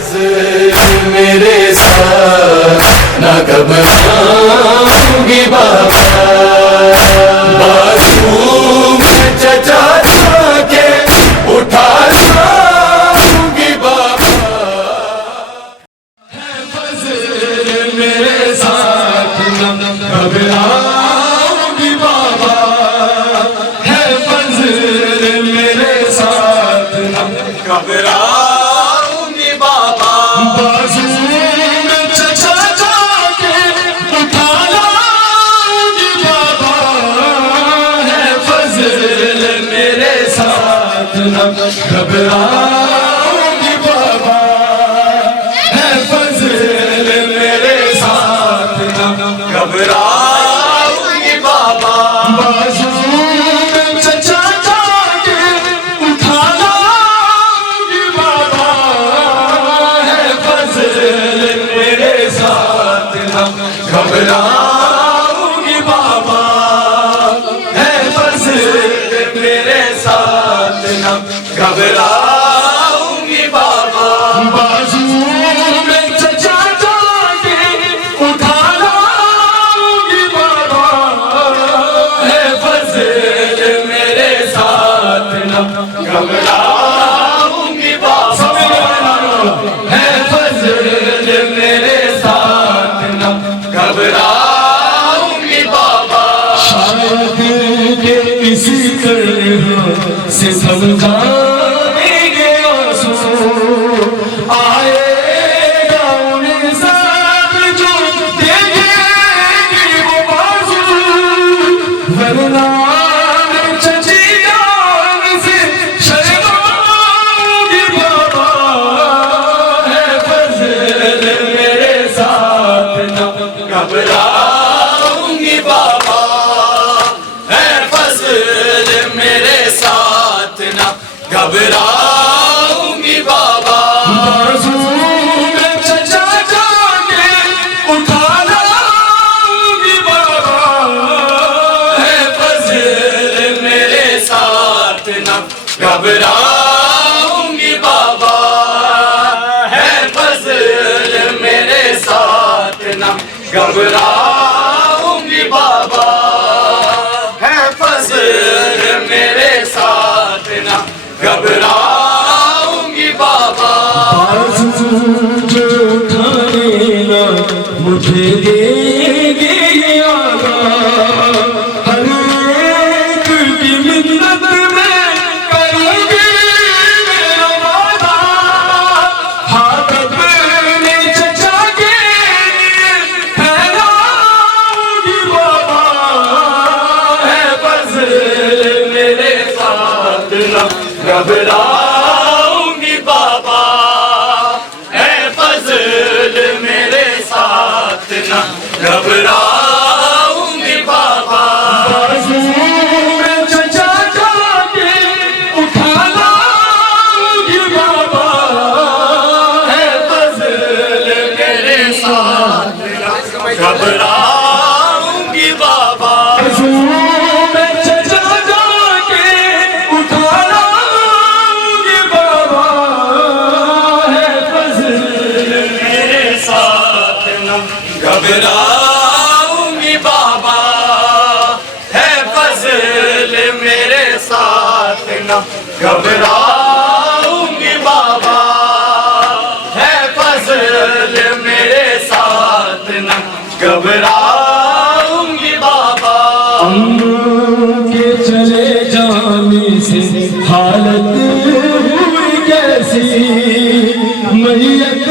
मेरे साथ ना घबराऊंगी बाबा, बाजू में चचा के उठा लाऊंगी बाबा। है फजल मेरे साथ ना घबराऊंगी बाबा, है फजल मेरे साथ ना घबराऊंगी बाबा, बाजू में चचा के उठा लाऊंगी बाबा। है फजल मेरे साथ ना घबराऊंगी बाबा, है फजल मेरे साथ ना घबराऊंगी बाबा, बाजू में चचा के उठा लाऊंगी बाबा। है फजल मेरे साथ ना घबराऊंगी बाबा, है फजल मेरे साथ ना घबराऊंगी बाबा, बाजू में चचा के उठा लाऊंगी बाबा। है फजल मेरे साथ ना घबराऊंगी बाबा, है फजल मेरे साथ ना घबराऊंगी बाबा। शायद के किसी तरह से समझाएंगे आंसू, आएगा उन्हें साथ जो देखेंगे वो बाजू, वरना चची जान से शर्माऊंगी बाबा। है फजल मेरे साथ ना घबराऊंगी बाबा, है फजल मेरे साथ ना घबराऊंगी बाबा, बाजू में चचा के उठा लाऊंगी बाबा। है फजल मेरे साथ ना घबराऊंगी बाबा, है फजल मेरे साथ ना घबराऊंगी बाबा, है फजल मेरे साथ ना घबराऊंगी बाबा। जो खाना मुझे देंगे ये आका, हर एक की मिन्नत में करूंगी मेरा वादा। हाथ अपने चचा के फैलाऊंगी बाबा। है फजल मेरे साथ ना घबराऊंगी बाबा, है फजल मेरे साथ ना घबराऊंगी बाबा, बाजू में चचा के उठा लाऊंगी बाबा। है फजल मेरे साथ ना घबराऊंगी बाबा, बाजू में चचा के उठा लाऊंगी बाबा। है फजल मेरे साथ ना घबराऊंगी बाबा, है फजल मेरे साथ ना घबराऊंगी बाबा, है फजल मेरे साथ ना घबराऊंगी बाबा। के चले जाने से हालत हुई कैसी, मैयत